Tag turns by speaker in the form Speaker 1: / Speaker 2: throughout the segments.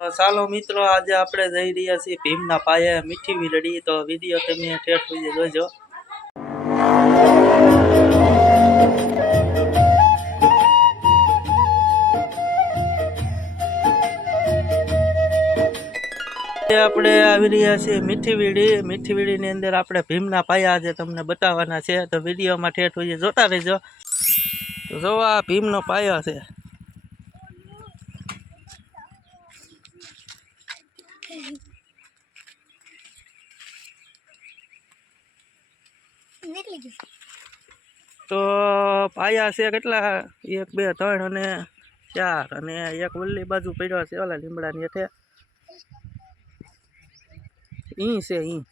Speaker 1: ચાલો મિત્રો, આજે આપણે જઈ રહ્યા છીએ ભીમના પાયે મીઠી વીરડી તો વીડિયો તમે ઠેઠ સુધી જોજો. આપણે આવી રહ્યા છીએ મીઠી વીડી. મીઠી વીડીની અંદર આપણે ભીમના પાયા આજે તમને બતાવવાના છે. તો વિડીયોમાં ઠેઠ સુધી જોતા રહેજો. તો જો આ ભીમનો પાયો છે.
Speaker 2: નીકળી ગયું
Speaker 1: તો પાયા છે કેટલા? એક, બે, ત્રણ અને ચાર અને એક વલ્લી બાજુ પડ્યો છે ઓલા લીમડાની હેઠે. ઈ છે ઈ.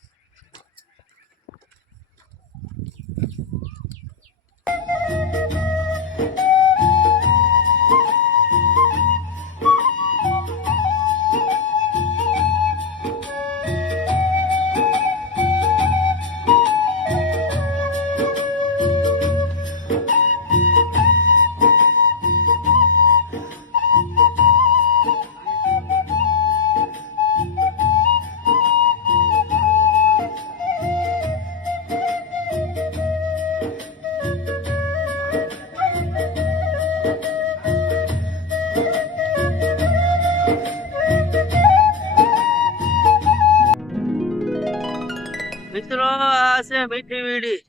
Speaker 1: મિત્રો આ છે મીઠી વીડી.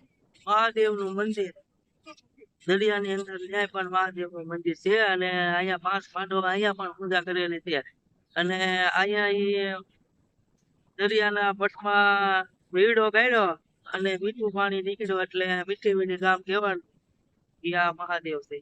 Speaker 1: મહાદેવનું મંદિર. દરિયાની અંદર ન્યાય પણ મહાદેવનું મંદિર છે અને અહીંયા પાંચ પાંડવો અહીંયા પણ પૂજા કરેલી છે. અને અહીંયા દરિયાના પટમાં વીડો ગાળ્યો અને મીઠું પાણી નીકળ્યું એટલે મીઠી વીડી ગામ કહેવાનું. ઈ આ મહાદેવ છે.